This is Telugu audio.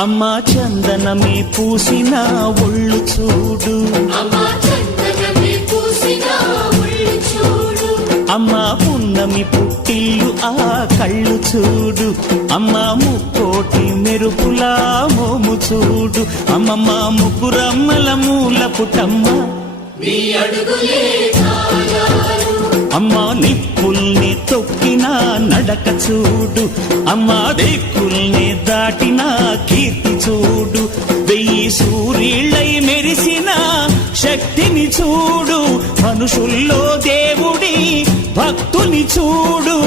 అమ్మా చందనమే పూసిన ఒళ్ళు చూడు, అమ్మా పున్నమి పుట్టిల్లు ఆ కళ్ళు చూడు, అమ్మా ముక్కోటి మెరుపులా మోము చూడు, అమ్మమ్మ ముగ్గురమ్మల మూల పుటమ్మ అమ్మా నిప్పుల్ని తొక్కిన నడక చూడు, అమ్మా దిక్కుల్ని దాటిన కీర్తి చూడు, 1000 సూర్యుళ్ళై మెరిసిన శక్తిని చూడు, మనుషుల్లో దేవుడి భక్తుని చూడు.